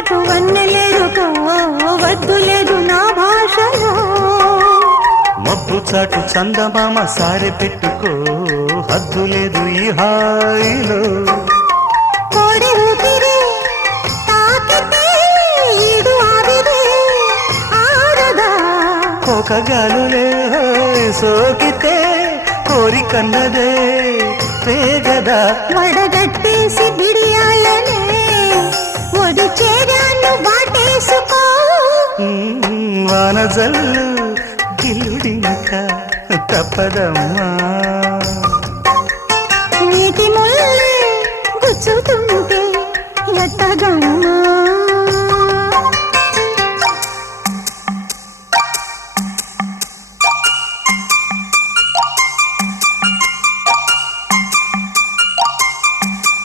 చాటు వన్నెలేరుకో వద్దు లేదు నా భాషలో మబ్బు చాటు చందమామ సారె పెట్టుకో హద్దు లేదు ఈ హాయిలో కోడి ఊపిరి తాకితే ఈడు ఆవిరి ఆరదా కోకగాలులే సోకితే కోరికన్నదే పేగదా వడగట్టేసి బిడియాలనే ఒడి చేరాను వాటేసుకో వానజల్లు గిల్లుడింక తప్పదమ్మా నీతి ముల్లే గుచ్చుతుంటే ఎట్టగమ్మా